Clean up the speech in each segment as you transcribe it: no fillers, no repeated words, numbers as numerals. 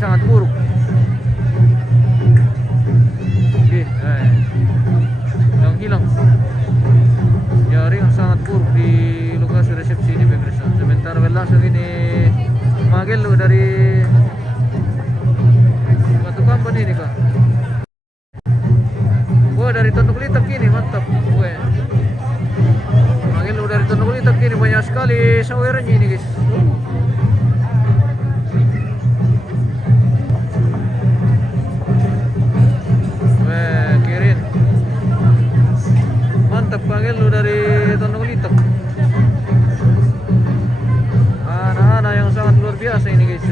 sangat buruk. Oke, yang hilang. Jaring yang sangat buruk di lokasi resepsi ini pemirsa. Sementara langsung ini Magelo dari Batu Kampan ini kak. Wah, dari Tondok Litap ini mantap. Wah, Magelo dari Tondok Litap ini banyak sekali sawernya ini guys. Wah, kirin mantap Magelo dari Tondok Litap. Anak-anak yang sangat luar biasa ini guys.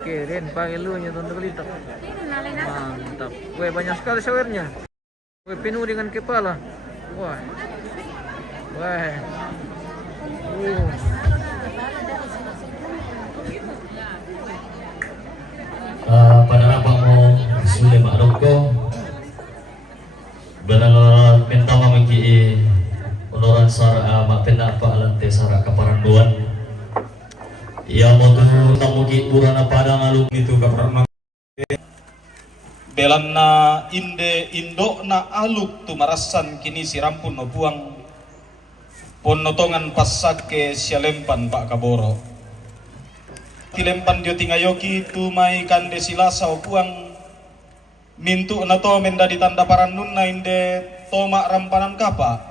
Keren Pagelunya Tondok Litap. Mantap. Wah, banyak sekali sawernya. Wah, penuh dengan kepala. Wah. Wah. Pada apa mau sudah makroko benar mentama mengki onoran sara makena apa alante sara kaparanduan ya mau tuh tamuki burana padang aluk itu kaparan belanna inde indo na aluk tu marasan kini sirampun no buang ponotongan pasake sialempan Pak Kaboro tilempan dio tingayoki tu mai kande silasa opuang mintu na to menda di tanda parannun na inde toma rampanan kapa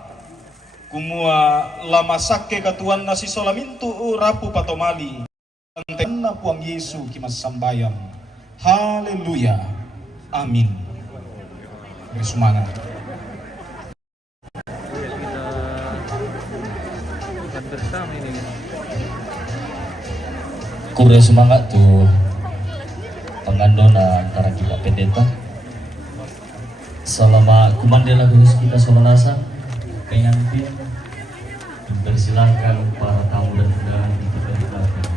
kumua lama sakke katuan na sisola mintu rapu patomali antenna puang Yesu kimas sambayam. Haleluya, amin. Bersemangat. Kita bersama ini. Kubre semangat tuh pengandona antara kita pendeta selama kumandela khusus kita solanasa pengantin dipersilakan para tamu dan undangan untuk berbicara.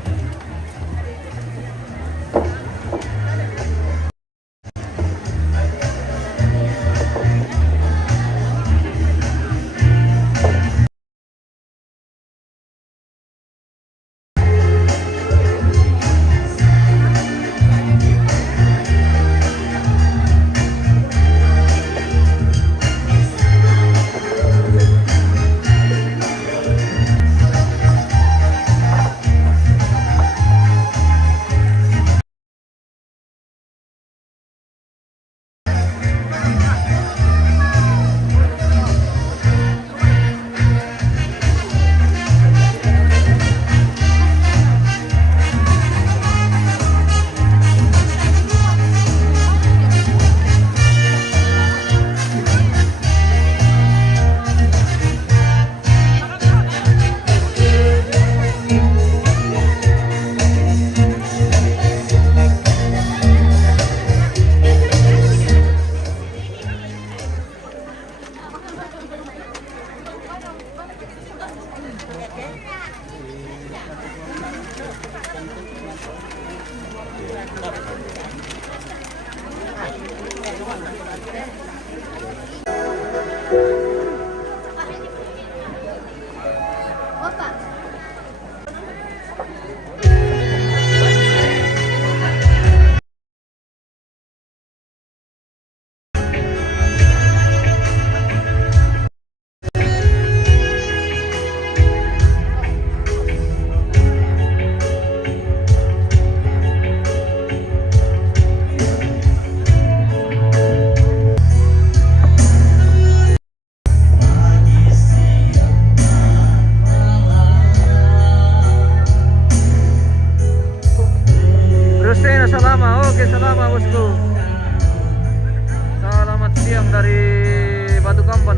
Oke, selamat bosku. Selamat siang dari Batu Kampan.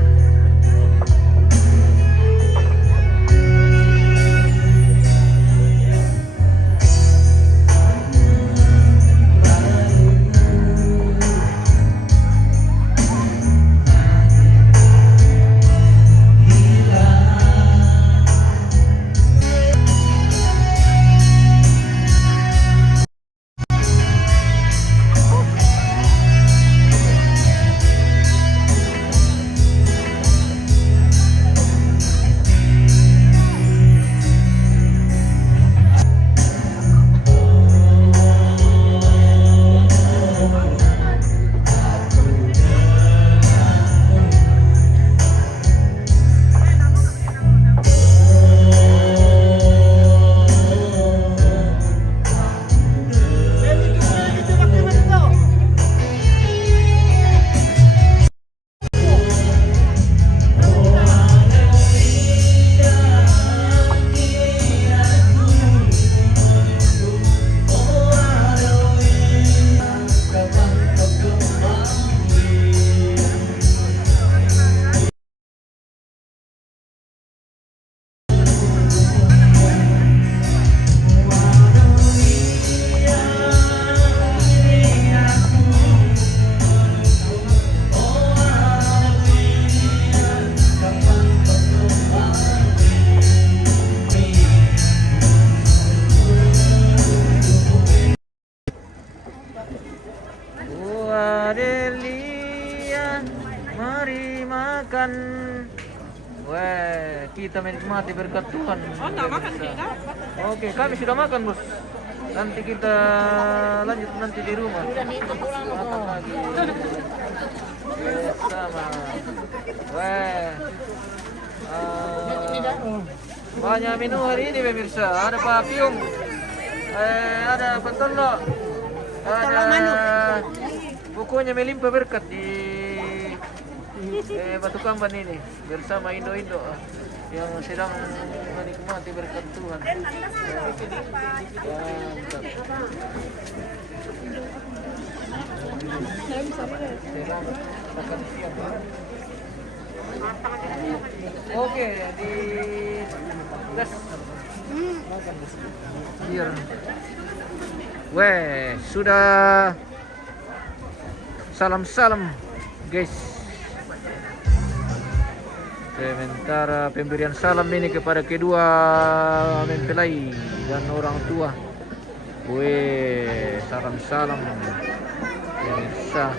ya, mari makan. Weh, kita menikmati berkat Tuhan. Oh, nggak makan kita? Oke, kami sudah makan, Bos. Nanti kita lanjut nanti di rumah. Makan lagi. Sama. Weh. Banyak menu hari ini pemirsa. Ada papiung. Ada pentolo. Ada pokoknya melimpah berkat di Batu Kamban ini bersama Indo-Indo yang sedang menikmati berkat Tuhan. Oke, di gas. Here. Weh, sudah salam-salam guys. Sementara pemberian salam ini kepada kedua mempelai dan orang tua. Weh, salam-salam pemirsa.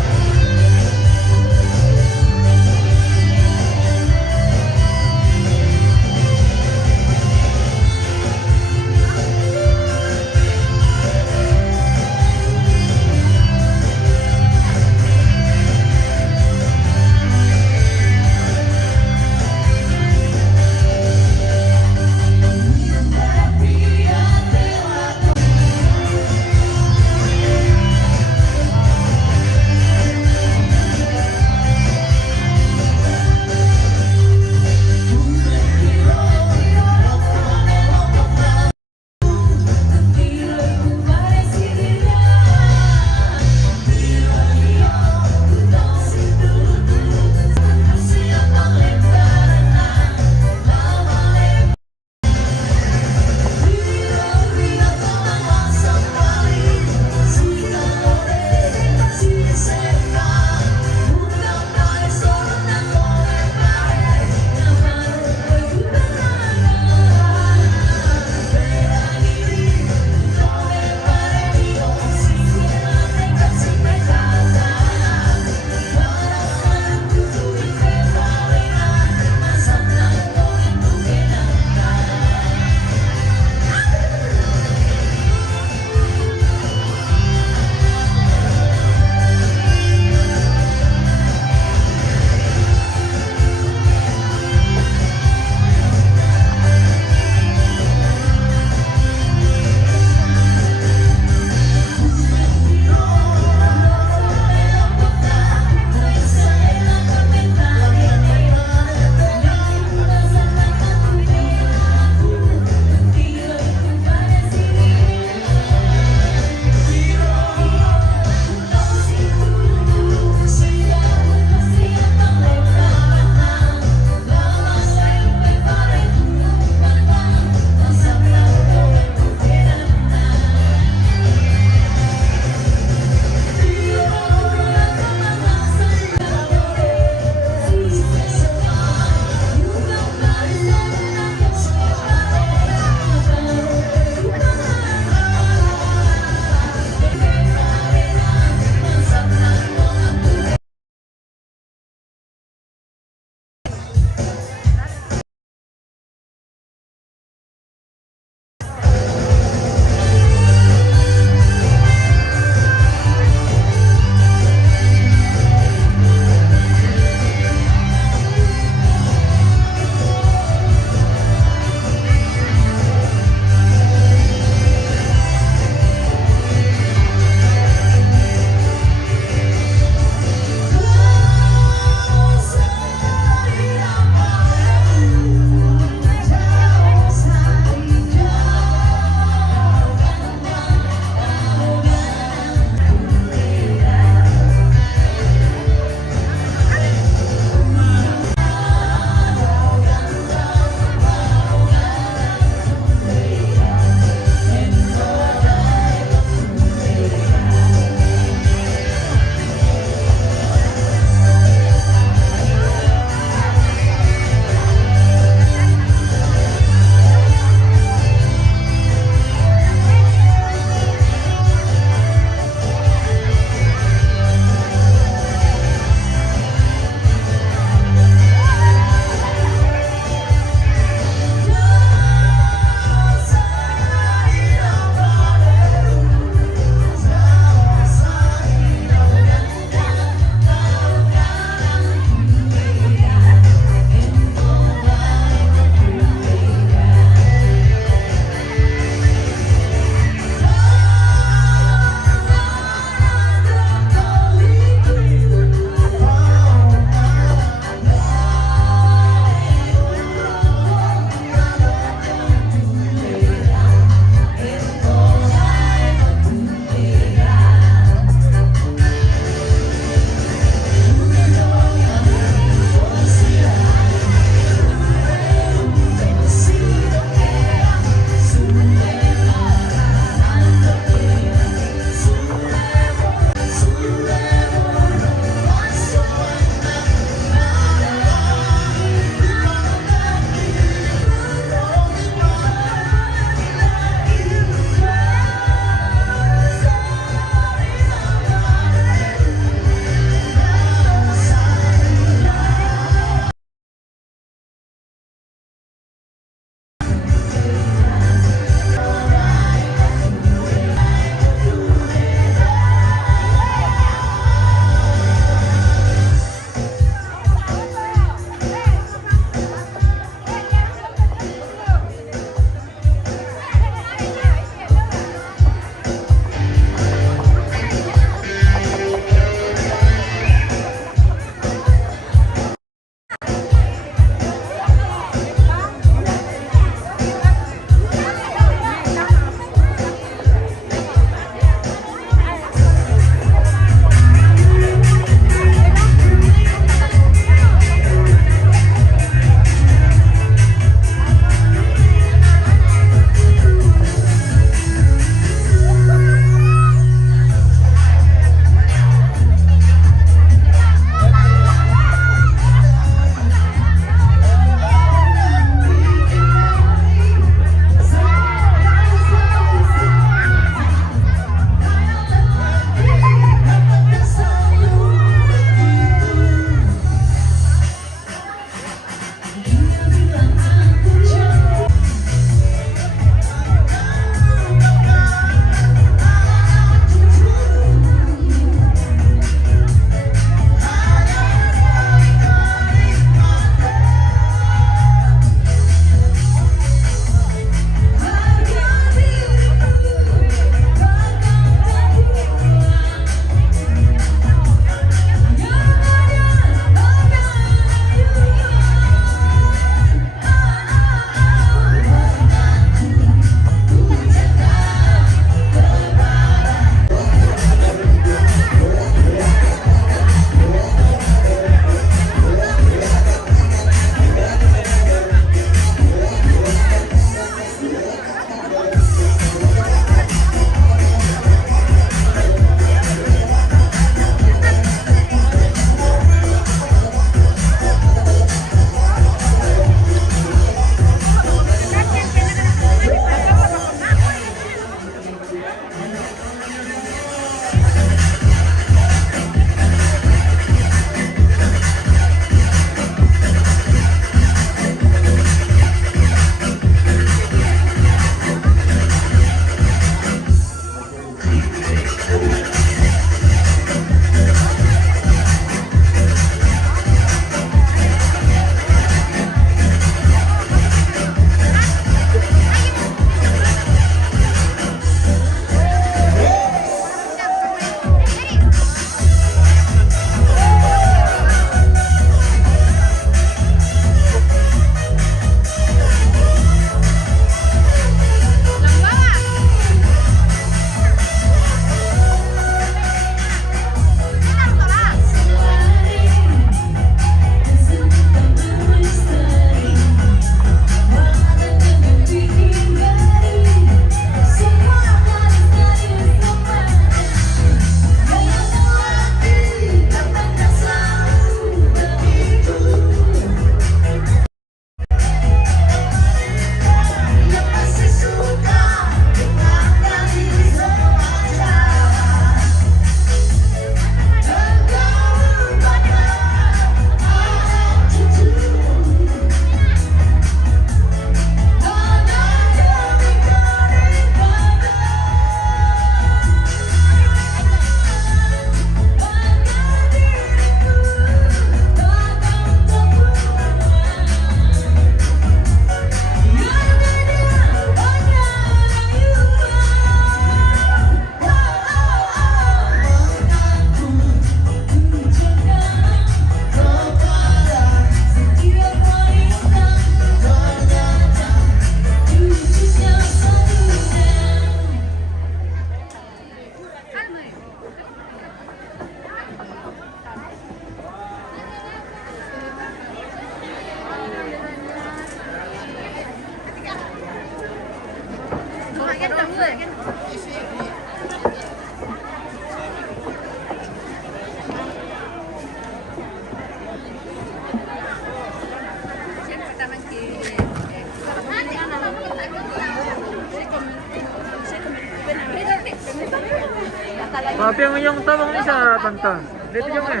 Papyong yung tabang ni sa tanta. Dito yung eh.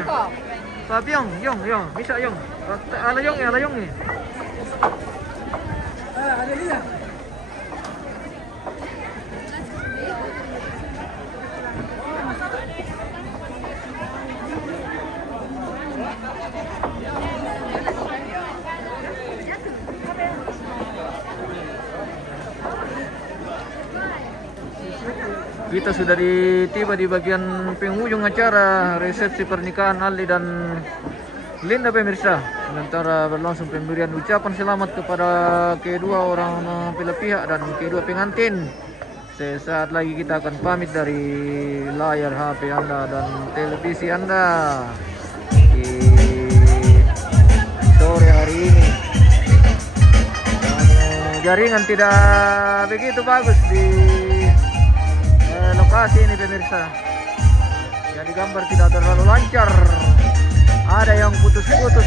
Papyong, yung, bisa yung. Alayong eh. Kita sudah tiba di bagian penghujung acara resepsi pernikahan Ali dan Linda pemirsa. Sementara berlangsung pemberian ucapan selamat kepada kedua orang belah pihak dan kedua pengantin. Sesaat lagi kita akan pamit dari layar HP Anda dan televisi Anda di sore hari ini. Jaringan tidak begitu bagus di lokasi ini pemirsa, jadi gambar tidak terlalu lancar, ada yang putus-putus.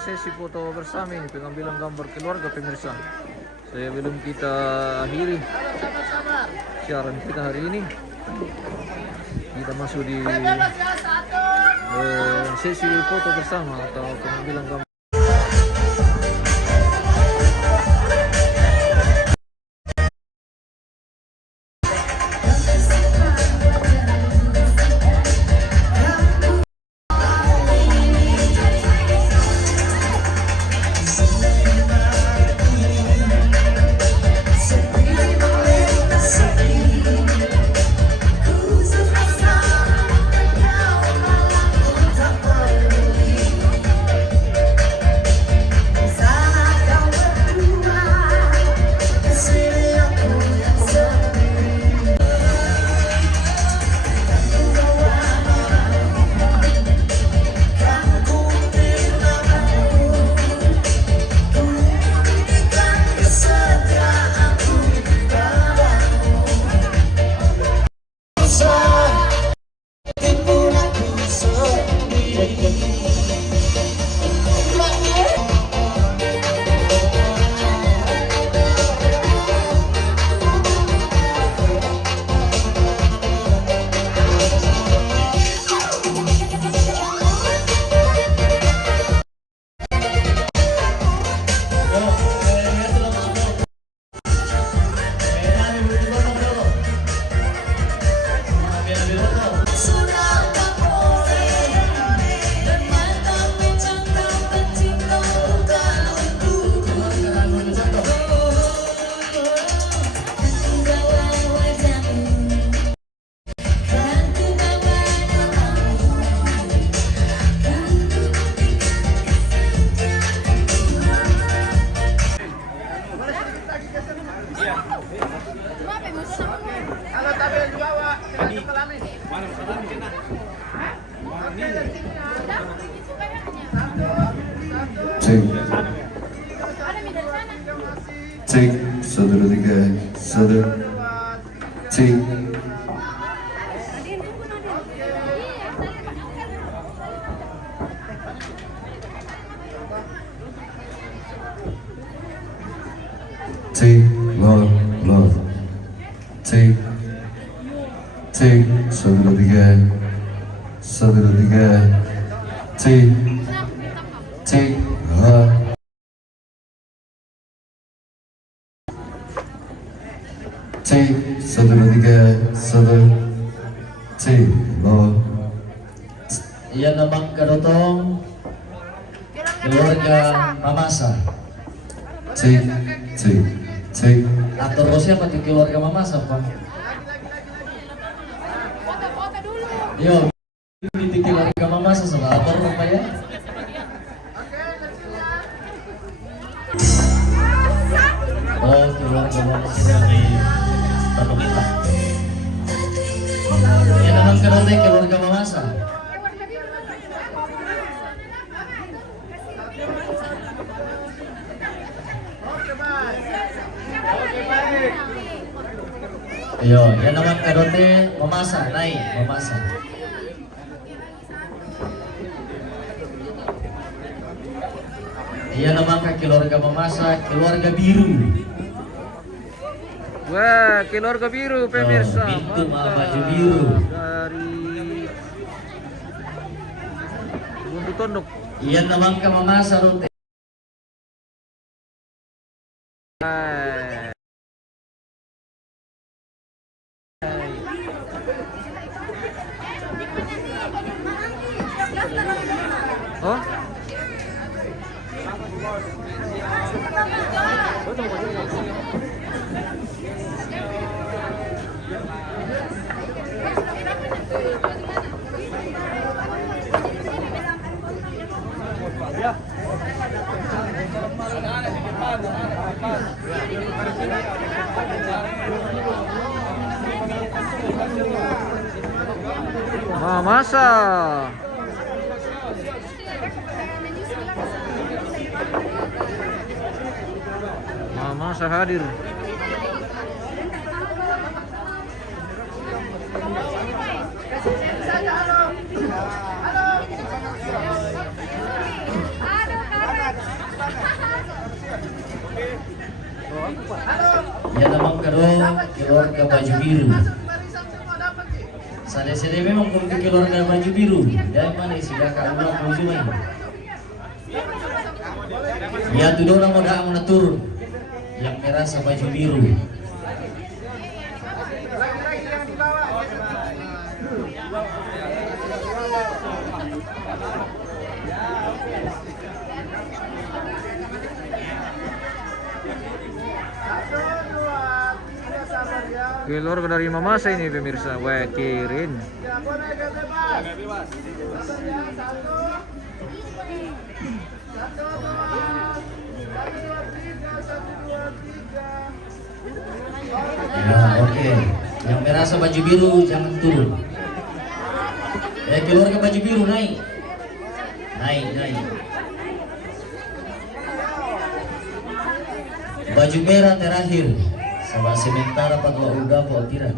Sesi foto bersama ini, pengambilan gambar keluarga pemirsa. Saya belum kita akhiri siaran kita hari ini. Kita masuk di sesi foto bersama atau pengambilan gambar. Cek, saudara tiga, saudara cek. take, love, love, take, saudara tiga, take, take, saudara tiga, take, love. Iyan namang karotong keluarga Mamasa. Take. Atau siapa tuh keluarga Mamasa, Pak? Yo, itu keluarga Mamasa sama atur apa ya? Oh, keluarga Mamasa dari pemerintah. Iyan namang karotong keluarga Mamasa. Ayo, yang nama kadote Mamasa, naik Mamasa. Iya nama keluarga Mamasa, keluarga biru. Wah, keluarga biru pemirsa. Pintu Mantap. baju biru. Dari Buntu Tondok. Iya nama Mamasa rote. Oh? Mamasa. Mamasa hadir. Iya nama keluarga baju biru. Sada memang pun keluarga baju biru. Dan mana sih kakak ulang baju main? Ya tu orang muda mengatur yang merah sama baju biru. Keluarga dari Mamasa ini pemirsa. Wah, kirin. Ya, oke. Yang merah sama baju biru jangan turun. Keluarga baju biru naik. Naik. Baju merah terakhir. Sama sementara pagwa uga po tira.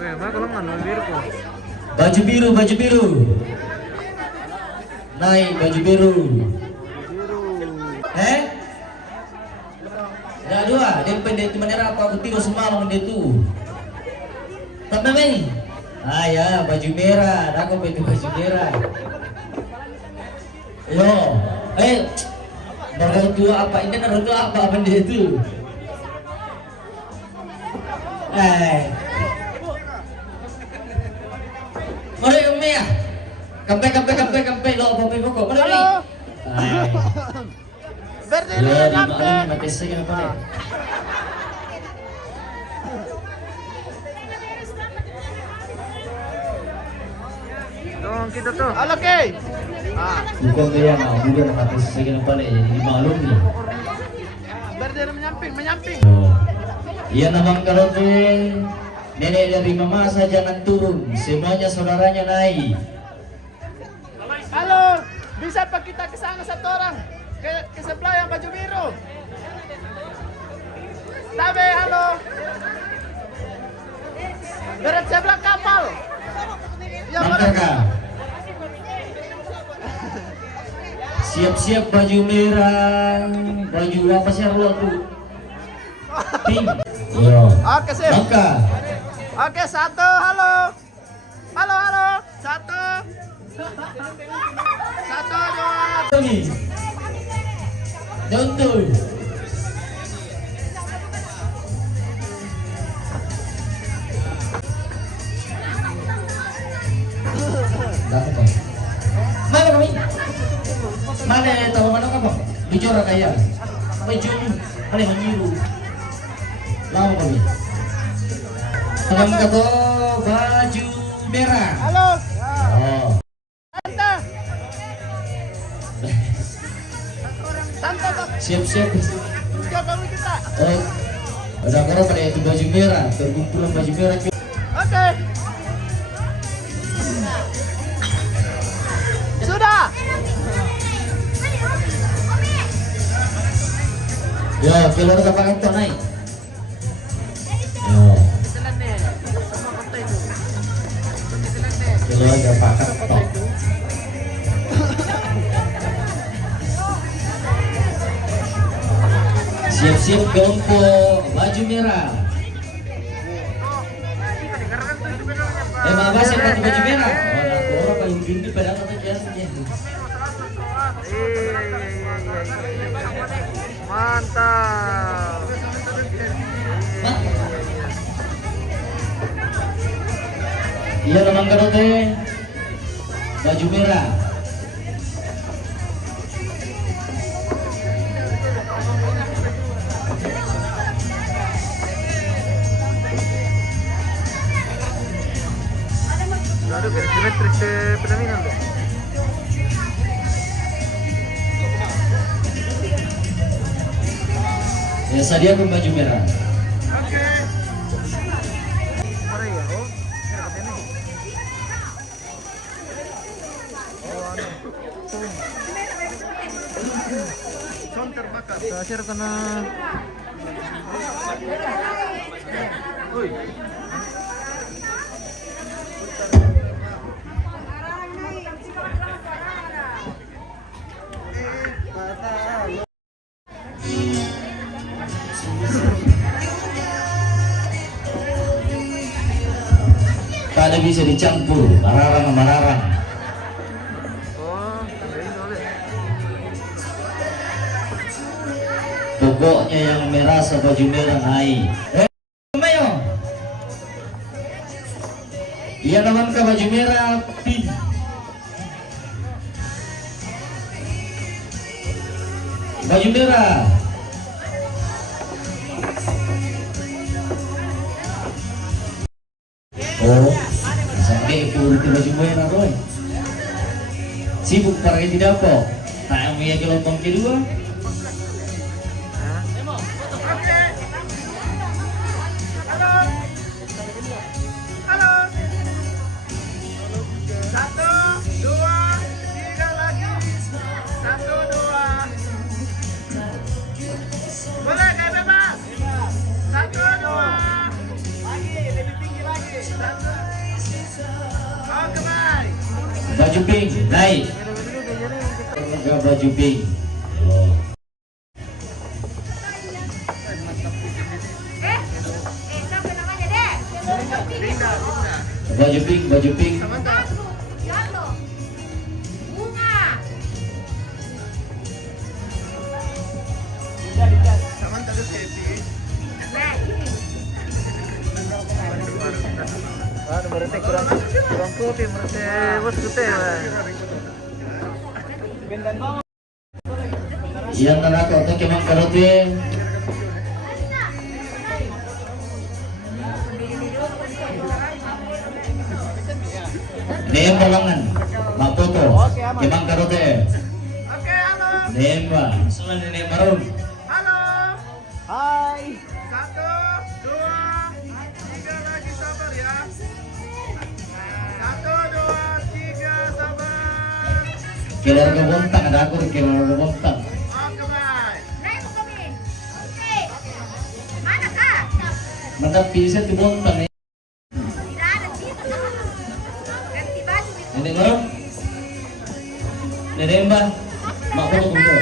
Weh, mah kalau nggak biru kok. Baju biru. Naik baju biru. Dah dua, dia pendek menera apa aku tiru semalam dia tu. Tak main. Ya, baju merah, aku pendek baju merah. Yo, baru tua apa ini baru tua apa benda itu? Mari kami ya. Kampai lo apa pokok. Mari ni. Ya, di malam mati saya apa ni? Dong kita tuh. Halo, Kay. Bukan dia bukan mati saya apa ni? Di malam ni. Berdiri menyamping. Ia namang karote nenek dari Mamasa jangan turun, semuanya saudaranya naik. Halo, bisa pa kita ke sana satu orang? Ke sebelah yang baju biru. Tabe, halo. Berat sebelah kapal. Yang mana? Mantap. Siap-siap baju merah, baju apa sih lo tuh? Pink. Yo. Oke, sip. Maka Oke, satu, halo. Halo, halo. Satu. Satu, dua. ini. Contoh. Mana kami? Mana tahu mana kamu? Bicara kaya. Baju mana menyiru. Lama kami. Dalam kata baju merah. Halo. Oh. Tante. Tante, Dok. Siap-siap. Jaga dulu kita. Oh. Ada orang pada itu baju merah, terkumpulan baju merah. Oke. Sudah. Ya, keluar ke pakai itu naik. Yo. Keluar ke pakai tok. Siap-siap kelompok baju merah. Mabas yang pakai baju merah. Oh, orang paling gini pada kata jasnya. Mantap. Iya teman karote baju merah. Aduh, biar simetris pelaminan tuh. Ya sadia pun baju merah. Mana ya? Oh, ini katanya. Son terbakar. Kasir kena. Uy. Kada bisa dicampur, mararang sama mararang. Oh, ini boleh. Pokoknya yang merah sama baju merah naik. Mayo. Iya naman ka baju merah pink. Baju merah. Oh, sampai puluh baju merah Roy. Sibuk parkir tidak kok. Tak yang gelombang kedua. Halo. Satu, dua, tiga lagi. Satu, dua. Boleh kayak bebas. Satu, dua. Lagi, lebih tinggi lagi. Satu. Oh, kembali. Baju pink naik. Enggak baju pink. Oh. Baju pink, baju pink. Ah, berarti kurang kopi, berarti bos gede. Yang nak atau kemang karote. Nem balangan, mapoto, kemang karote. Oke, halo. Nemba, soalnya nem marun. Halo. Hai. Satu, dua, tiga lagi sabar ya. Satu, dua, tiga sabar. Keluarga bontang ada aku keluarga bontang. Oh, kembali. Mantap bisa di bontang nih. Nenek marun, nenek mbah. Mak baru kumpul.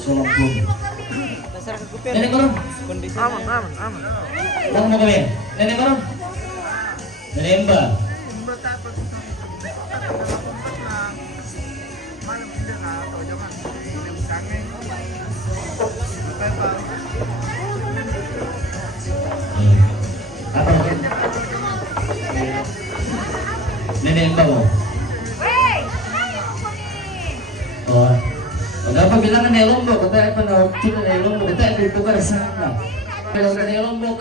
Solampun. Nenek baru. Aman, aman, aman. Mau kami? Nenek baru. Nenek Mbak. Apa? Nenek Mbak. Oh. Kenapa bilang nenek Lombok? Kata apa nak kita nenek Lombok? Kata apa itu kan sana? Kalau nenek Lombok.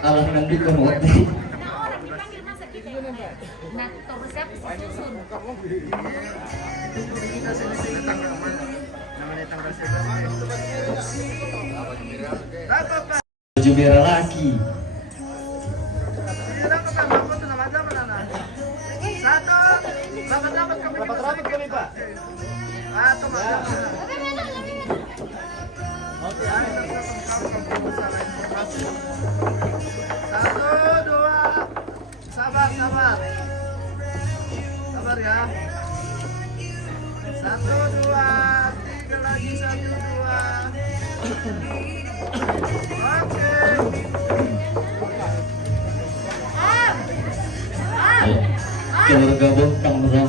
Alah nanduk kan waktu. Baju merah lagi. Rapat kami Pak. Satu, dua, sabar, sabar, sabar ya. Satu, dua, tiga lagi, satu, dua. Oke. Keluarga Bontang betul.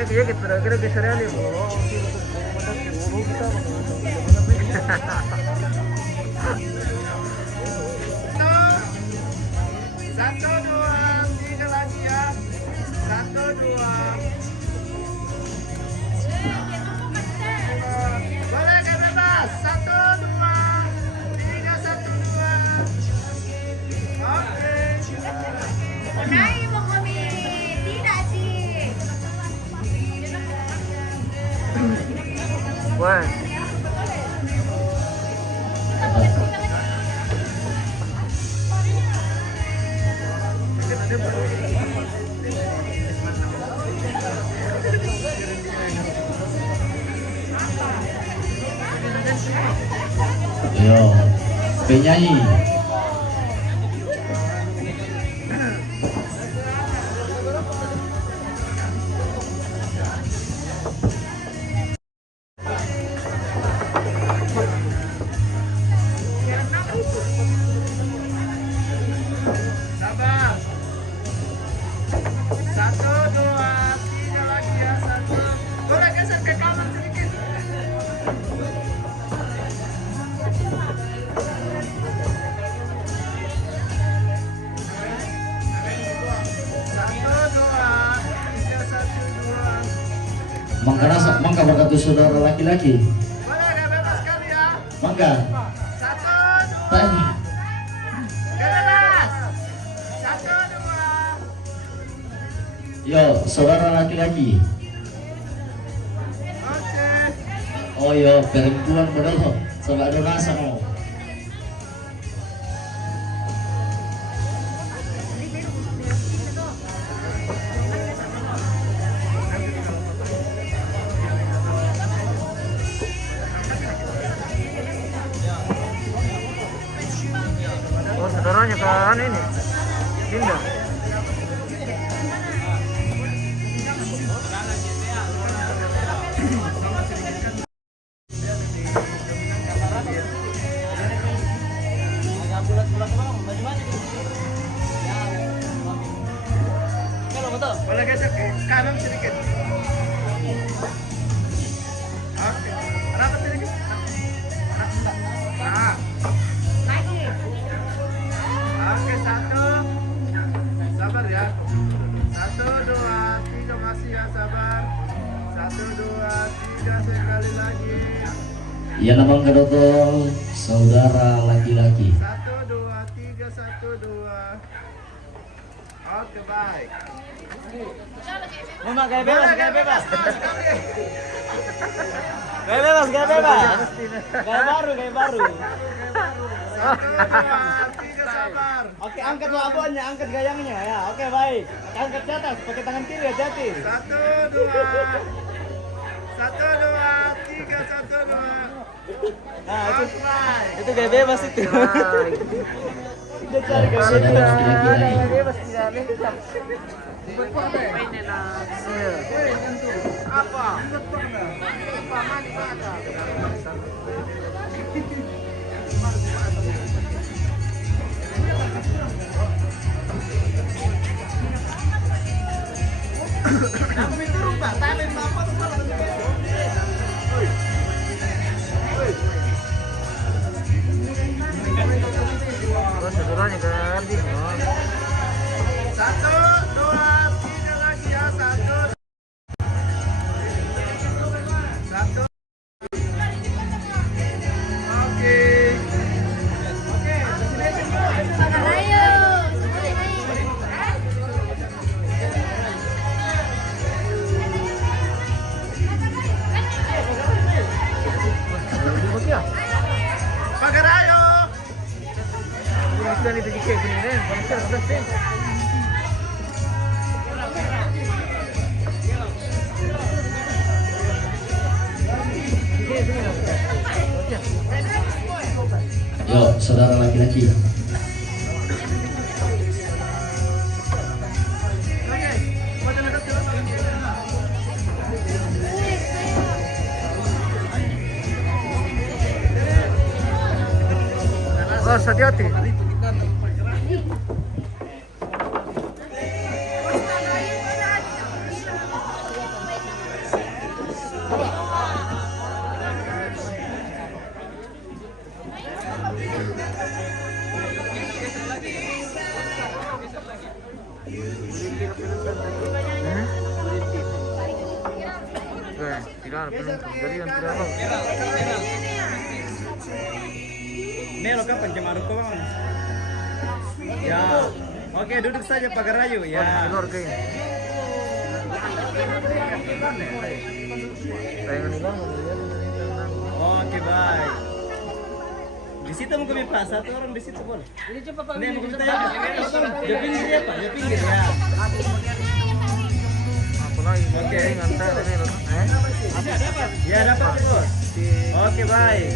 Kaya kira-kira gesernya nih, Satu, dua, tiga lagi ya. Satu, dua. Boleh kan bebas? Satu, dua, tiga, satu, dua. Oke. Naik mau kami tidak sih. wah, Yo, penyanyi. Sabar. Satu, dua, tiga lagi ya. Satu. Boleh geser ke kanan sedikit. Satu, dua, tiga, satu, dua. Mangga berkata saudara laki-laki. Boleh nggak bebas sekali ya. Mangga. Satu, dua. Tanya. Bebas. Satu, dua. Yo, saudara laki-laki. Oke. Oh yo, perempuan padahal sama ada rasa no. oh saudaranya kan ini, Dinda. Boleh geser ke kanan sedikit. Oke. Rapat sedikit. Nah. Lagi. Oke, satu. Sabar ya. Satu, dua, tiga masih ya, sabar. Satu, dua, tiga sekali lagi. Ya namang kadotong saudara laki-laki. Satu, dua, tiga, satu, dua. Oke, baik. Mama gaya bebas, gaya bebas. Gaya bebas, gaya bebas. Gaya baru, gaya baru. Satu, dua, tiga, sabar. Oke, angkat labuannya, angkat gayangnya ya. Oke, baik. Angkat ke atas, pakai tangan kiri ya, hati. Satu, dua. Satu, dua, tiga, satu, dua. Nah, Alright. itu gaya bebas itu. Dia cari gaya bebas. Apa? Kami turun, Pak. Talent Bapak tuh malah Prosedurnya kan di satu, dua, tiga lagi ya. Satu. Satu. Oke. Oke. Pagarayo. Pagarayo. sudah itu jika begini kan, bangsa sudah sih. Yo, saudara laki-laki. Oh, hati-hati. Tidak ada penonton. Jadi yang tidak mau. Melo kapan cemaru kau bang? Ya, oke duduk saja pagar rayu Di ya. luar kayaknya. Tayangan hilang. Oke baik. Di situ mau kami pas satu orang di situ boleh. Ini coba pak. Nih mau kita ya. Dia pinggir ya pak, dia pinggir ya. Apalagi oke ngantar ini loh. Ya dapat bos. Oke baik.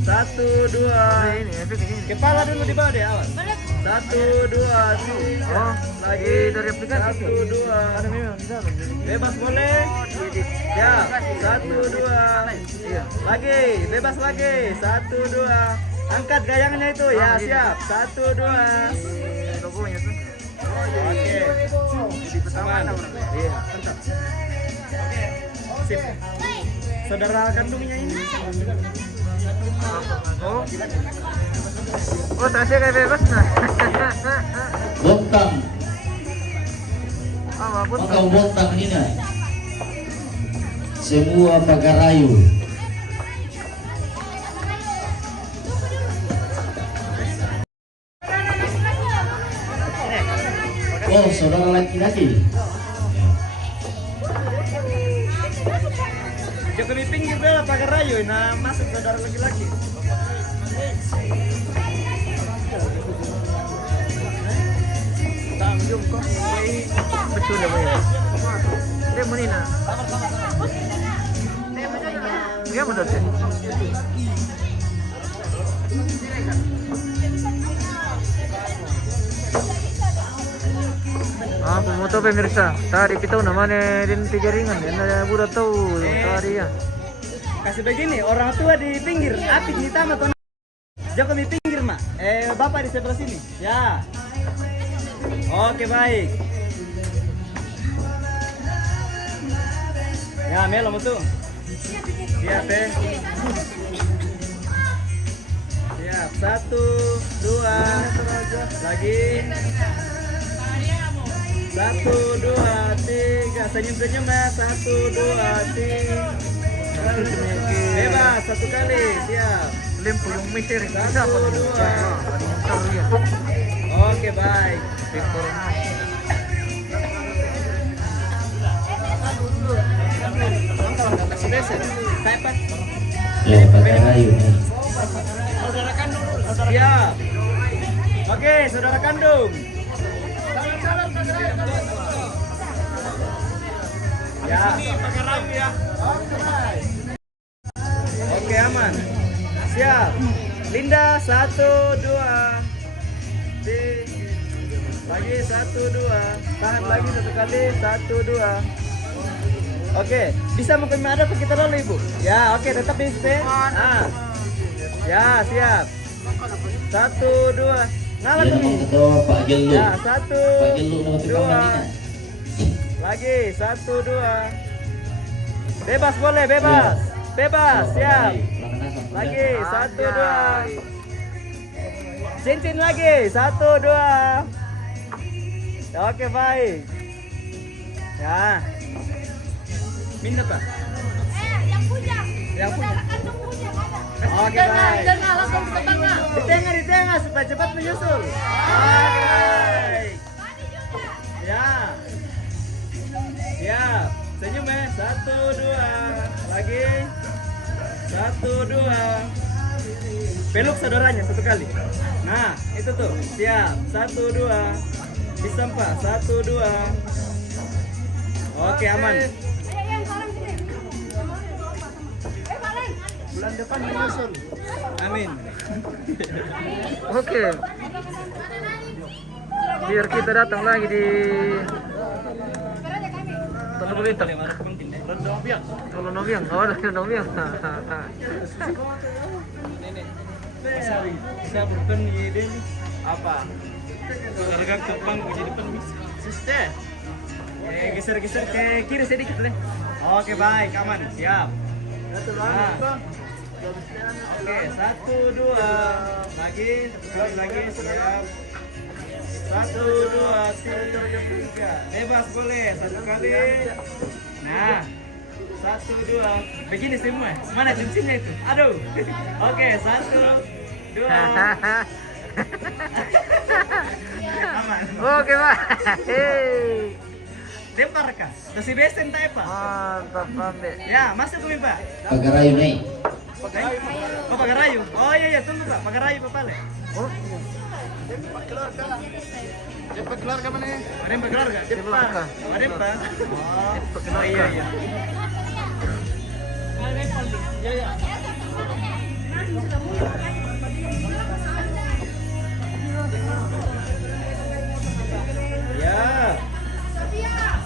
1, 2. Ini efek ini. Kepala dulu di bawah deh awas. 1, 2, 3. Oh, lagi dari aplikasi. 1, 2. Ada memang di dalam. Bebas boleh. Ya. 1, 2. Iya. Lagi, bebas lagi. 1, 2. Angkat gayangannya itu ya, siap. 1, 2. Logonya tuh. Oke. Aman. Iya. Sip. Saudara kandungnya ini. Oh. Oh, tasnya kayak bebas nah. Bontang, Ah, mabut. maka bontang ini nah. Semua pagar rayu. Oh, saudara laki-laki. Joko di pinggir bela pagar rayu, nah masuk saudara laki-laki. Betul ya, Boy. Dia menina. Dia betul sih. Ah, pemoto pemirsa. Tadi kita namanya din tijaringan. Yang budak tahu tadi ya. Kasih begini, orang tua di pinggir, api di tamat tuh. Joko di pinggir mak, bapak di sebelah sini. Ya. Oke baik. Ya Melo tuh. Siap deh. Siap. 1, 2. Lagi. 1, 2, 3. Senyum-senyum ya. 1, 2, 3. Bebas satu kali. Siap. Limpo yung miser. 1, 2. Ada yang tahu ya. Oke baik. Victor. Beset. Kayak apa? Ya, pakai rayu. Siap. Oke, saudara kandung. Ya. Pakai rayu ya. Oke, aman. Siap. Linda 1 2. Lagi 1 2. Tahan lagi 1 kali 1 2. Oke, bisa mungkin ada apa kita dulu ibu? Ya, oke, tetap di sini. Ah. Ya, siap. 1 2. Ngalah Dia dulu. nama ketua Pak Gelu. Ya, 1 Pak Gelu nama tukang 2. mandinya. Lagi 1 2. Bebas boleh, bebas. Bebas, siap. Lagi 1 2. Cincin lagi 1 2. Oke, baik. Ya. Minta Pak. Yang punya. Yang punya. Saudara kandung punya ada. Oke, baik. langsung ke tengah. Di tengah supaya cepat menyusul. Oke, baik. Ya. Siap. Senyum ya. 1 2. Lagi. 1 2. Peluk saudaranya 1 kali. Nah, itu tuh. Siap. 1 2. Bisa Pak. 1 2. Oke, aman. Ayo yang seorang sini. Paling. Bulan depan menyusul. Amin. Oke. Biar kita datang lagi di Tanah Belintang. Kalau Nobiang, oh ada Nobiang. Bisa bukan ide nih. Apa? Harga kepang jadi pemis. Sister. Geser-geser ke kiri sedikit deh. Oke, baik, aman, siap. Nah. Oke, 1 2. Lagi, sekali lagi, siap. 1 2 3. Bebas boleh, 1 kali. Nah. 1 2. Begini semua. Mana cincinnya itu? Aduh. Oke, 1 2. Aman. Oke, Pak. Hei. Lempar kah? Kasih besen tak apa? Mantap, Pak. Ya, masuk kami Pak. Pakai rayu nih. Oh, pakai rayu. Oh iya, tunggu Pak. Pakai rayu Pak Pale. Oh, Cepat keluar ke mana? Ada yang berkeluar gak? Di belakang. Ada yang Pak? Oh iya, iya. Ya.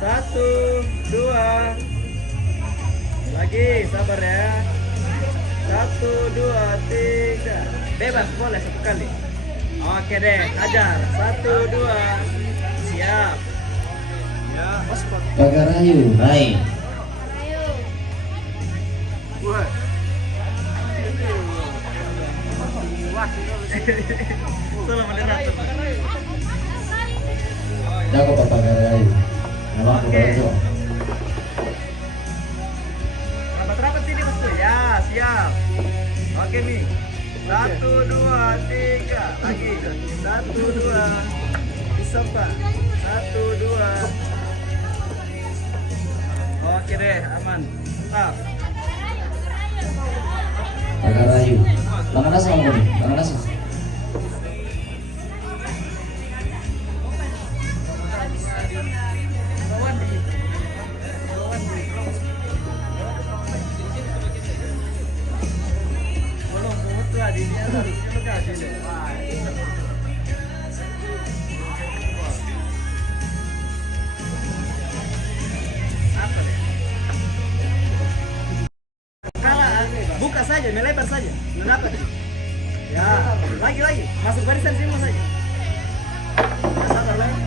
1 2. Lagi, sabar ya. 1 2 3. Bebas boleh 1 kali. Oke deh, ajar. 1 2. Siap. Ya, Pakai rayu. Naik. Selamat mendengar. Jago pakai rayu. Nama Oke. ketua. Rapat-rapat sini Mas Boy. Ya, siap. Oke nih. 1 2 3. Lagi. 1 2. Bisa Pak. 1 2. Oke deh, aman. Mantap. Pakai rayu. Tangan atas kamu nih. Tangan atas. Buka saja, melebar saja. Kenapa? Ya, lagi. Masuk barisan semua saja. Ya, sabar lagi.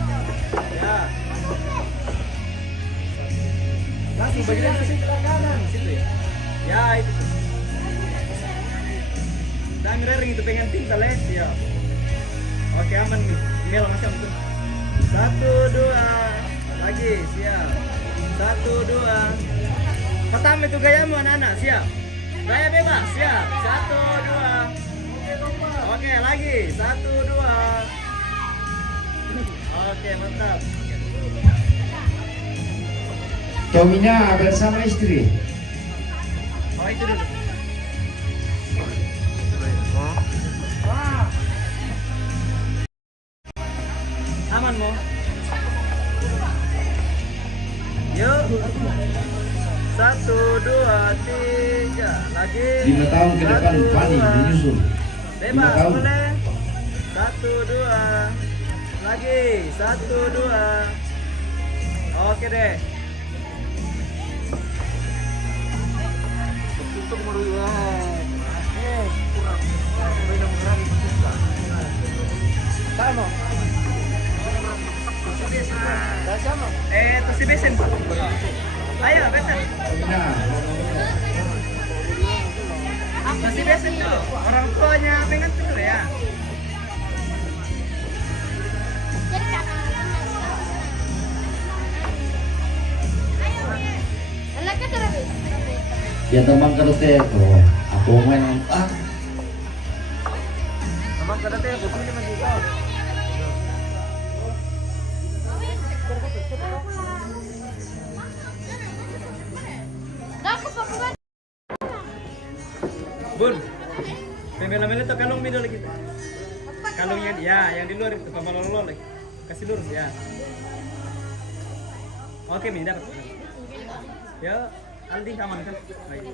Ya. Langsung bagian itu sih kanan situ ya. Ya, itu. Dan mirroring itu pengen tinta led ya. Oke, aman nih. Mel macam itu. 1 2. Lagi, siap. 1 2. Pertama itu gayamu anak-anak, siap. Gaya bebas, siap. 1 2. Oke, lagi. 1 2. Oke, mantap. Tomina bersama istri. Oh itu dulu. Oh. Aman mau? Yuk. 1, 2, 3 lagi. 5 tahun ke depan 1, Fani 2. menyusul. 5 Bebas tahun. boleh. 1, 2 lagi. 1, 2. Oke deh. Tutup meruang. Sama. Sama. Itu si besen. Ayo, besen. Nah, Masih besen dulu. Orang tuanya pengen dulu ya. ya teman kerete tuh. Aku main Naman kada tayo buti man dito. Bun. Pemela-mela itu kalung middle lagi. Kalungnya ya, yang di luar itu pamalolol lagi. Kasih lurus ya. Oke, Mi dapat. Ya, Aldi aman kan? Baik.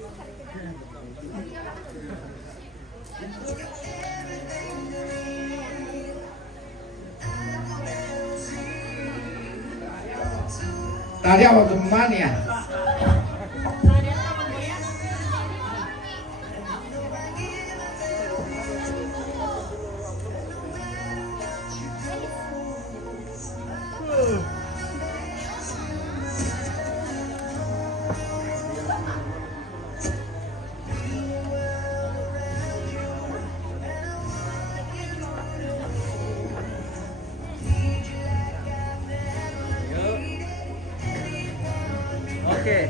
tadi apa teman ya? Yuk. Oke.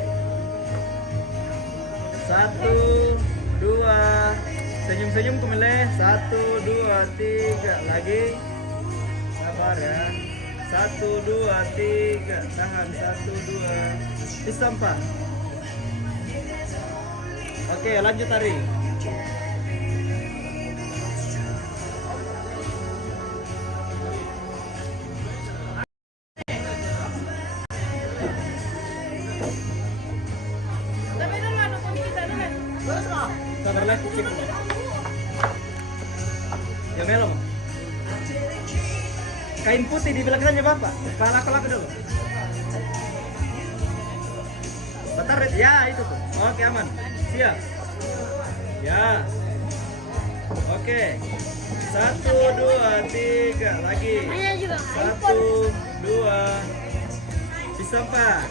1, 2. Senyum-senyum kemeleh. 1, 2, 3 lagi. Sabar ya. 1, 2, 3. Tahan. 1, 2. Disampa. Oke, lanjut tarik. Sabar lagi, cek. Ya melo. Kain putih di belakangnya Bapak. Palak-palak dulu. Bentar, ya itu tuh. Oke, aman. Siap. Ya. Oke. 1, 2, 3 lagi. 1, 2. Disampa.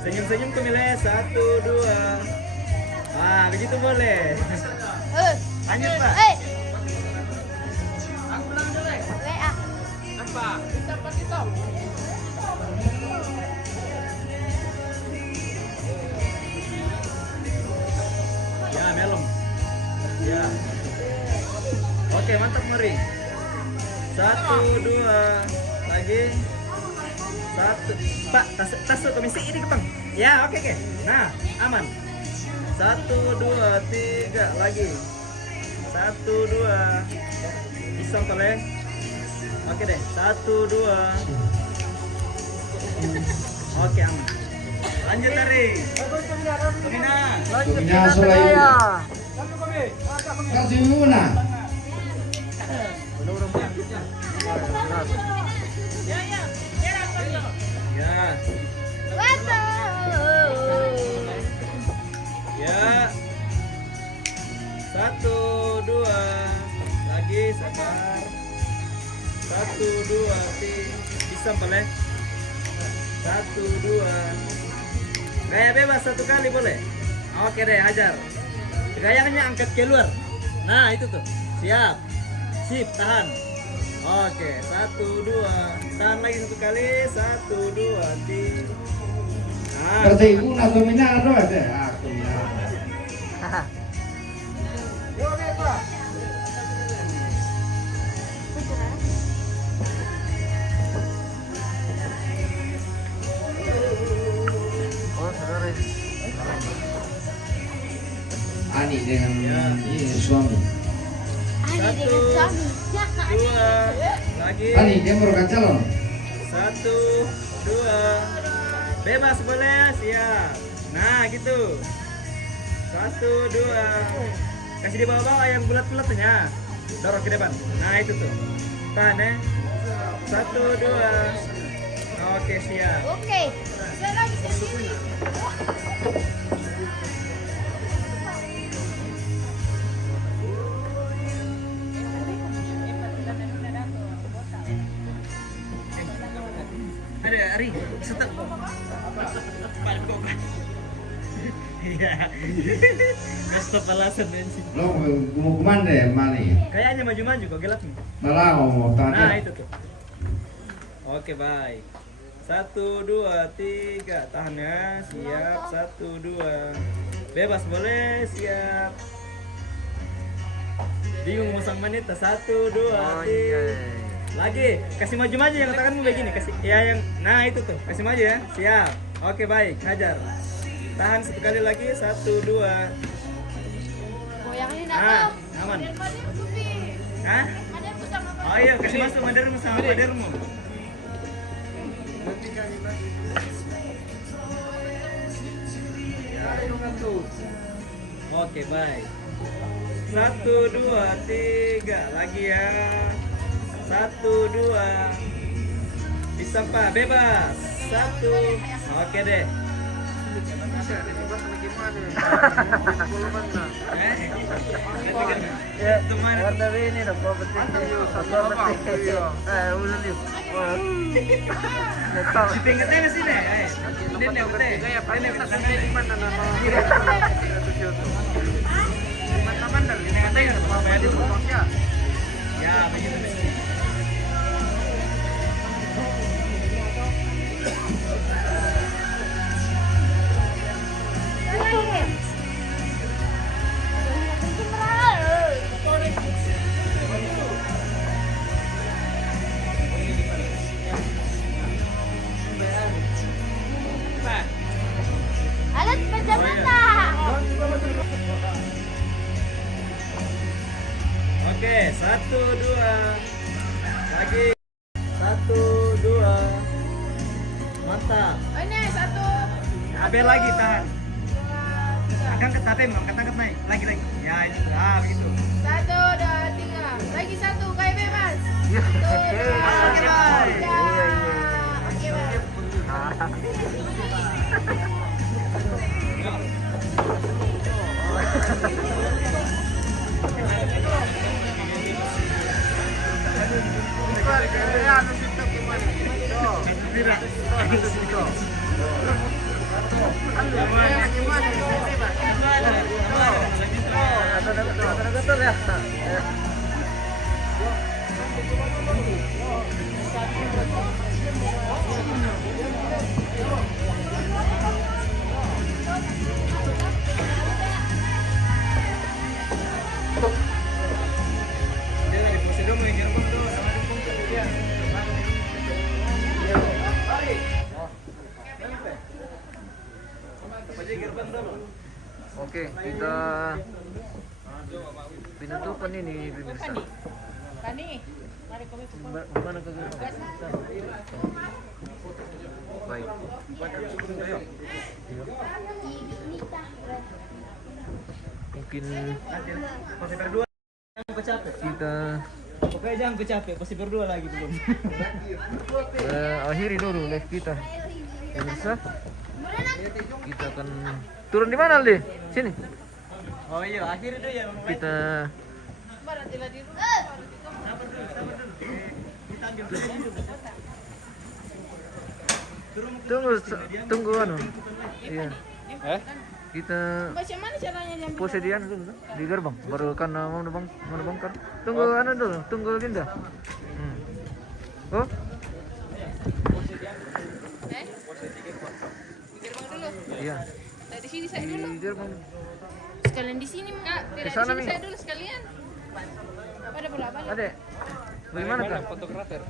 Senyum-senyum kemile. 1, 2. Ah, begitu boleh. Lanjut, Pak. Apa? Ya, melem. Ya. Oke, mantap mari. 1, 2 lagi. 1. Pak, tas komisi ini kepang. Ya, oke. Nah, aman. 1, 2, 3 lagi. 1, 2. Bisa boleh. Oke deh. 1, 2. Oke, aman. Lanjut dari. Tomina. Tomina Sulaiman. Kasih Yuna. Ya. Ya. 1, 2 lagi, sabar. 1, 2 bisa boleh. 1, 2. Gaya bebas 1 kali boleh. Oke deh, hajar. Gayanya angkat keluar. Nah itu tuh. Siap. Sip, tahan. Oke, 1, 2. Tahan lagi 1 kali. 1, 2, 3. Nah. Kasih Yuna Tomina ada deh. Aku ya. Oh, saudara. dengan ini suami. Ada dengan suami. Ya, Kak. 2, lagi. Ani dia merupakan calon. 1, 2, bebas boleh, siap. Nah gitu. 1, 2, kasih di bawah-bawah yang bulat-bulatnya, dorong ke depan. Nah itu tuh, tahan ya. 1, 2, oke siap. Oke. Saya lagi di sini. Ada Ari, setek. Iya. Stop alasan bensin. Lo mau kemana ya mani? Kayaknya maju-maju kok gelap nih. Malah mau Nah tanya. itu tuh. Oke baik. 1, 2, 3, tahan ya. Siap. 1, 2, bebas boleh. Siap. Bingung mau sang manita. 1, 2, 3. Lagi, kasih maju-maju yang tanganmu begini, kasih ya yang nah itu tuh, kasih maju ya. Siap. Oke baik, hajar. Tahan satu kali lagi, 1, 2. Goyangin Ah, aku. aman. Mader Sufi. Hah? Mader sama Oh iya, kasih masuk madermu sama madermu. Oke baik. 1, 2, 3 lagi ya. 1, 2. Bisa pak, bebas. 1. Oke deh. Teman ini dong, Tinggal sini. Ya, begitu. Alat kacamata. Oke, 1, 2. Lagi. 1, 2. Mantap. Oh, ini 1. Ambil lagi, tahan. Angkat tapi angkat naik. Lagi. Ya, itu. Ah, begitu. 1, 2, 3. Lagi 1, kayak bebas. 1, 2, Oke, baik. 3. Oke, baik. Oke, kita penutupan ini pemirsa. Kani, mari kami Mana ke gerbang? Baik. Mungkin Pasti berdua. Jangan kecapek. kita Pokoknya jangan kecapek, pasti berdua lagi belum. akhiri dulu live kita. Pemirsa, kita akan turun di mana, Aldi? Sini. Oh iya, akhirnya deh ya. Kita tunggu anu. Iya. Kita Baca mana caranya nyampe? posedian dulu di gerbang baru kan mau bongkar. Tunggu anu dulu, tunggu Linda. Oh. Iya. Dari sini saya dulu. Di gerbang. Sekalian di sini, Kak. Dari Kesana, sini Mi. saya dulu sekalian. Pada bola-balik. Adek. Bagaimana kan? Fotografer.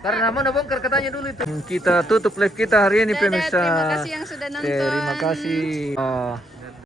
Karena mau bongkar katanya dulu itu. Kita tutup live kita hari ini Dadah, pemirsa. terima kasih yang sudah nonton. Terima kasih.